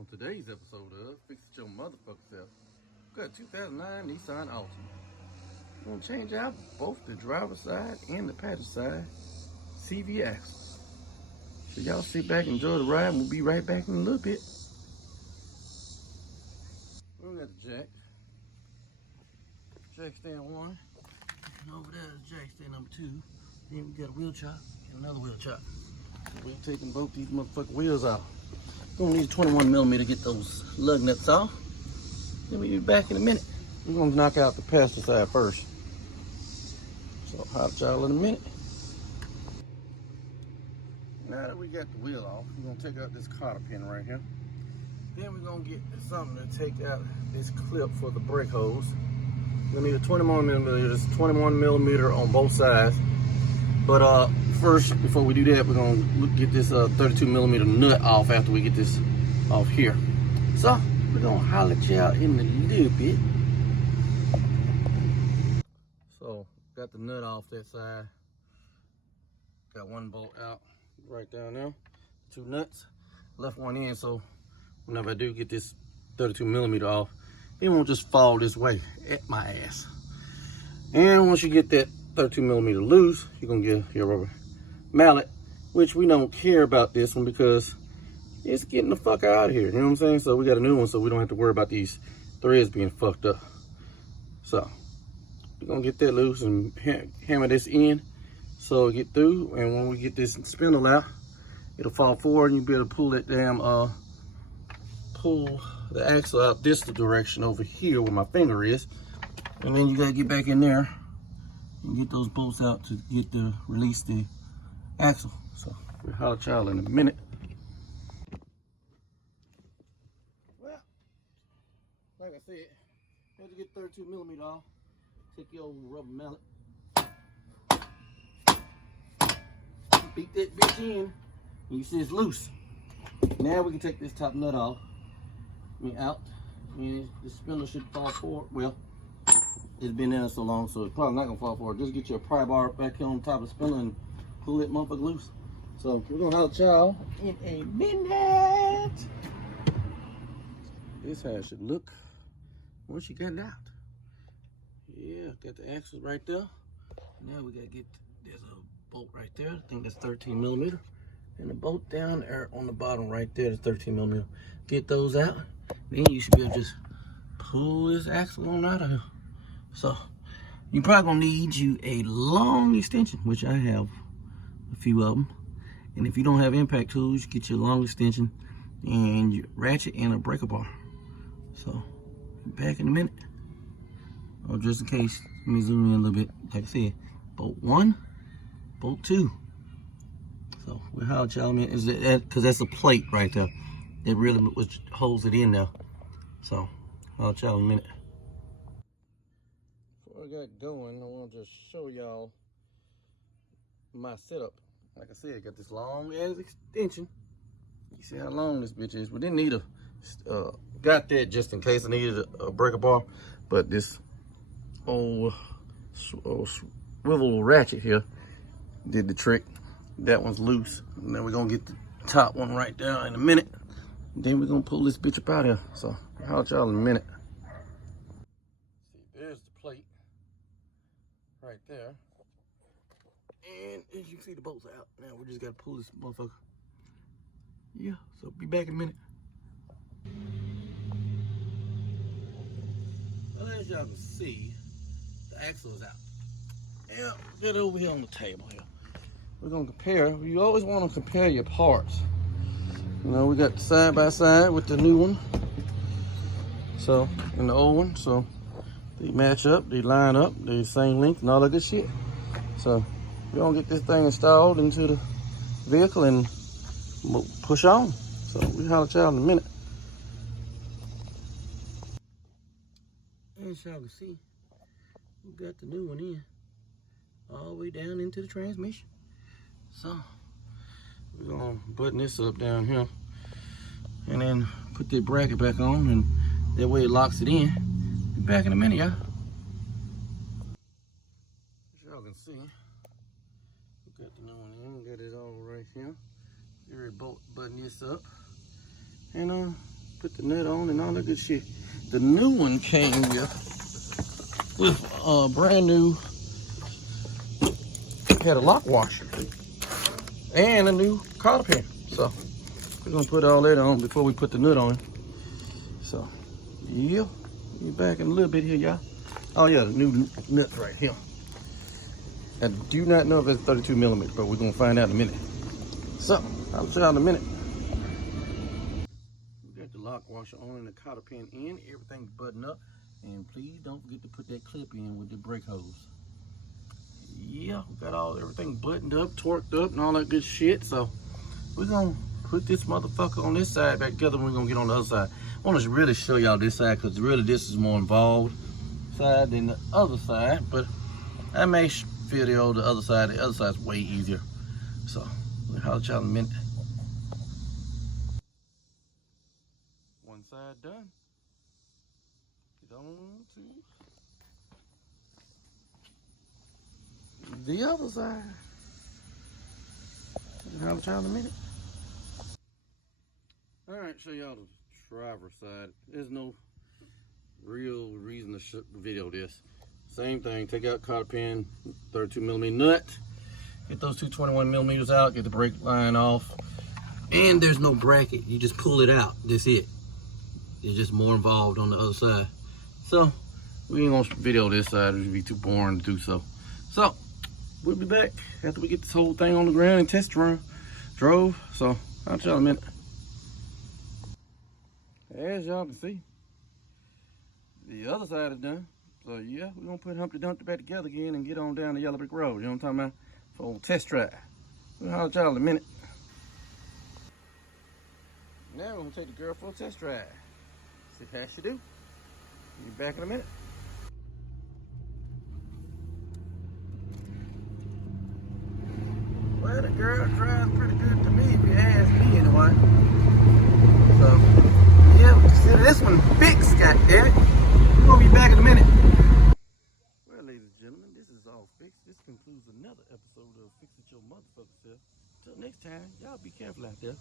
On today's episode of Fix It Your Motherfucker Self, we got a 2009 Nissan Altima. We're gonna change out both the driver's side and the passenger side CV axles. So y'all sit back and enjoy the ride, and we'll be right back in a little bit. We got the jack stand one, and over there is jack stand number two. Then we got a wheel chop and another wheel chop. So we're taking both these motherfucking wheels out. We're gonna need a 21mm to get those lug nuts off. Then we'll be back in a minute. We're gonna knock out the passenger side first. So I'll holler at y'all in a minute. Now that we got the wheel off, we're gonna take out this cotter pin right here. Then we're gonna get something to take out this clip for the brake hose. We're gonna need a 21mm on both sides. But first, before we do that, we're gonna get this 32mm nut off after we get this off here. So we're gonna holler at y'all in a little bit. So got the nut off that side. Got one bolt out right down there. Two nuts. Left one in, so whenever I do get this 32mm off, it won't just fall this way at my ass. And once you get that 32mm loose, you're gonna get your rubber mallet, which we don't care about this one because it's getting the fuck out of here. You know what I'm saying? So we got a new one, so we don't have to worry about these threads being fucked up. So we're gonna get that loose and hammer this in so it get through. And when we get this spindle out, it'll fall forward and you'll be able to pull that damn pull the axle out this direction over here where my finger is. And then you gotta get back in there and get those bolts out to get the release the axle. So we'll holler at y'all in a minute. Well, like I said, had to get 32mm off. Take your old rubber mallet, beat that bitch in, and you see it's loose. Now we can take this top nut off, out, and the spindle should fall forward. Well, it's been in there so long, so it's probably not gonna fall forward. Just get your pry bar back here on top of the spindle and pull that motherfucker loose. So we're gonna holler at y'all in a minute. This how it should look once you get it out. Yeah, got the axles right there. Now we gotta get, there's a bolt right there. I think that's 13mm. And the bolt down there on the bottom right there is 13mm. Get those out. Then you should be able to just pull this axle on out of here. So you're probably gonna need you a long extension, which I have a few of them. And if you don't have impact tools, you get your long extension and your ratchet and a breaker bar. So back in a minute. Or just in case, let me zoom in a little bit. Like I said, bolt one, bolt two. So we'll holler at y'all in a minute. Is that because that's a plate right there. It really holds it in there. So holler at y'all in a minute. Before I got going, I want to just show y'all my setup. Like I said, I got this long ass extension. You see how long this bitch is. We didn't need a, got that just in case I needed a breaker bar. But this old swivel ratchet here did the trick. That one's loose. And then we're gonna get the top one right there in a minute. Then we're gonna pull this bitch up out here. So I'll holler at y'all in a minute. See, there's the plate right there. And as you can see, the bolts are out. Now we just gotta pull this motherfucker. Yeah, so be back in a minute. Well, as y'all can see, the axle is out. Yeah, get it over here on the table here. We're gonna compare. You always want to compare your parts. You know, we got the side by side with the new one. So, and the old one. So they match up, they line up, they're the same length and all that good shit. So we're gonna get this thing installed into the vehicle and push on. So we'll holler at y'all in a minute. As y'all can see, we got the new one in all the way down into the transmission. So we're gonna button this up down here and then put the bracket back on, and that way it locks it in. Be back in a minute, y'all. As y'all can see, we got the new one in, got it all right here. Here, button this up, and put the nut on and all that good shit. The new one came with a brand new, had a lock washer and a new cotter pin. So we're gonna put all that on before we put the nut on. So yeah, be back in a little bit here, y'all. Oh yeah, the new nuts right here. I do not know if it's 32 millimeters, but we're gonna find out in a minute. So I'll show you in a minute. We got the lock washer on and the cotter pin in, everything's buttoned up. And please don't forget to put that clip in with the brake hose. Yeah, we got everything buttoned up, torqued up, and all that good shit. So we're gonna put this motherfucker on this side back together, and we're gonna get on the other side. I want to really show y'all this side because really this is more involved side than the other side. But I may video the other side. The other side's way easier. So we'll holler at y'all in a minute. One side done. Get on to the other side. I'll holler at y'all in a minute. Alright, show y'all the driver's side. There's no real reason to video this. Same thing, take out cotter pin, 32 millimeter nut, get those two 21 millimeters out, get the brake line off, and there's no bracket. You just pull it out. That's it. It's just more involved on the other side. So we ain't gonna video this side. It would be too boring to do so. So we'll be back after we get this whole thing on the ground and test drove. So I'll tell you in a minute. As y'all can see, the other side is done. So yeah, we're gonna put Humpty Dumpty back together again and get on down the yellow brick road. You know what I'm talking about? For a old test drive. We'll holler at y'all in a minute. Now we're gonna take the girl for a test drive. See how she do. Be back in a minute. Well, the girl drives pretty good to me, if you ask me anyway. So yeah, consider this one fixed, goddammit. We're gonna be back in a minute. Well, ladies and gentlemen, this is all fixed. This concludes another episode of Fix It Your Motherfucker Self. Till next time, y'all be careful out there.